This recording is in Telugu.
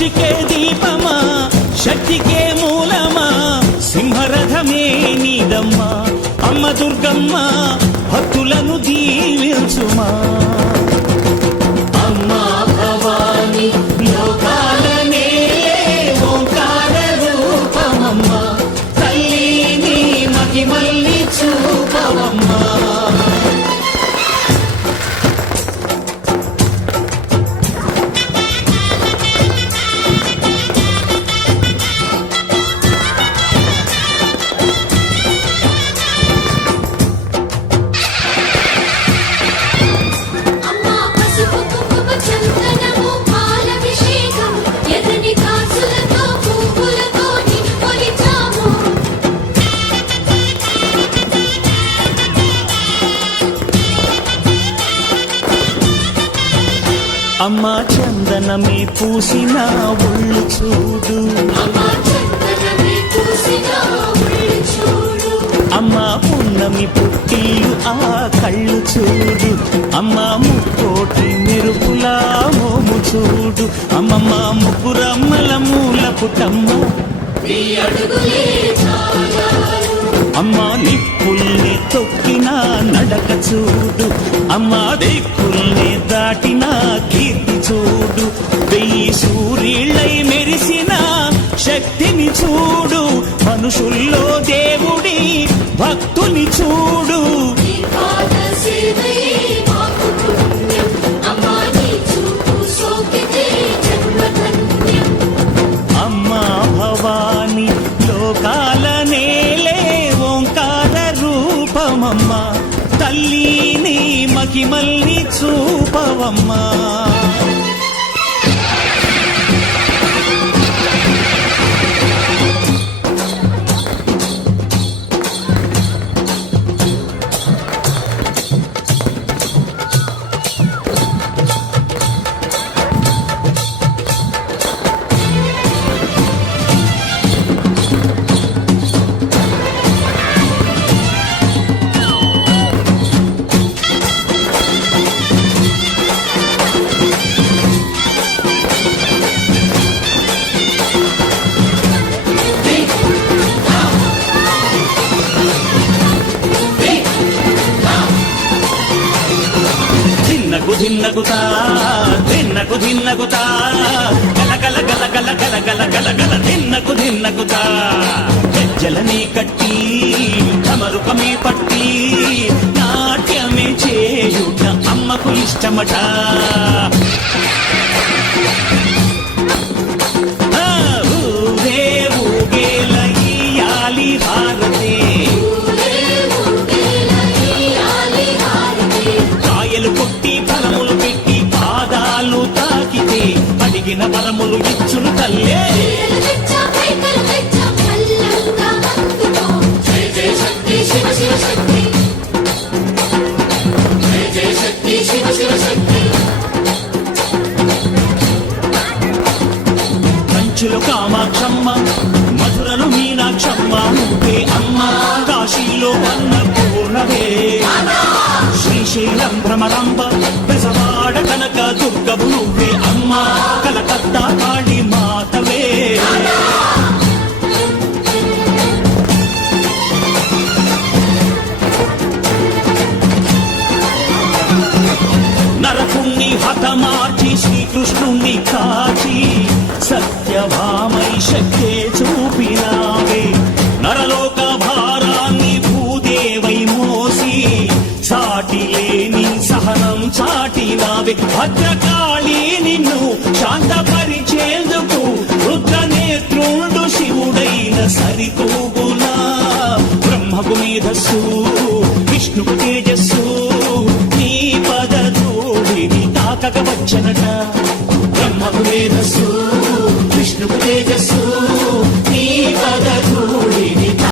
సృష్టికే దీపమా శక్తికే మూలమా సింహరథమే నీదమ్మా అమ్మ దుర్గమ్మ భక్తులను దీవించుమా అమ్మా భవాని లోకాలనే ఓంకార రూపమమ్మ తల్లిని మహిమల్ని చూపవమ్మా అమ్మా చందనమే పూసిన ఒళ్ళు చూడు అమ్మా పున్నమి పుట్టిల్లు ఆ కళ్ళు చూడు అమ్మా ముక్కోటి మెరుపులా మోము చూడు అమ్మమ్మ ముగ్గురమ్మల మూల పుటమ్మ అమ్మా నిప్పుల్ని తొక్కిన నడక చూడు అమ్మా దిక్కుల్ని దాటిన కీర్తి చూడు వెయ్యి సూర్యుళ్ళై మెరిసిన శక్తిని చూడు మనుషుల్లో దేవుడి భక్తుని చూడు అమ్మా భవాని లోకాల నేలే ఓంకార రూపమమ్మ తల్లిని మహిమల్ని చూపవమ్మా ధిన్నగుతా ధిన్నకు ధిన్నగుతా గల గల గల గల గల గల గల గల ధిన్నగుతా గజ్జలనే కట్టి కమరుకమే పట్టి నాట్యమే చేయుట అమ్మకు ఇష్టమట ఊరే ఊగేల ఇయ్యాలి భారతే కాయలు కొట్టి ఫలములు పెట్టి పాదాలు తాకితే అడిగిన వరములు ఇచ్చును తల్లే కంచులు కామాక్షమ్మ మధురలు మీనాక్షమ్మ నువ్వే అమ్మ కాశీలో అన్నపూర్ణవే శ్రీశైలం భ్రమరాంబ బెజవాడ కనక దుర్గవు నువ్వే అమ్మ కలకత్తా కాళీ మాతవే నరకుణ్ణి హతమార్చి శ్రీకృష్ణుణ్ణి కాచి సత్యభామై శక్తే చూపినావే నరలోక భారాన్ని భూదేవై మోసి సాటి లేని సహనం చాటినావే భద్రకాళి నిన్ను శాంతపరిచేందుకు రుద్రనేత్రుండు శివుడైన సరితూగులా బ్రహ్మకు మేధస్సు విష్ణుకు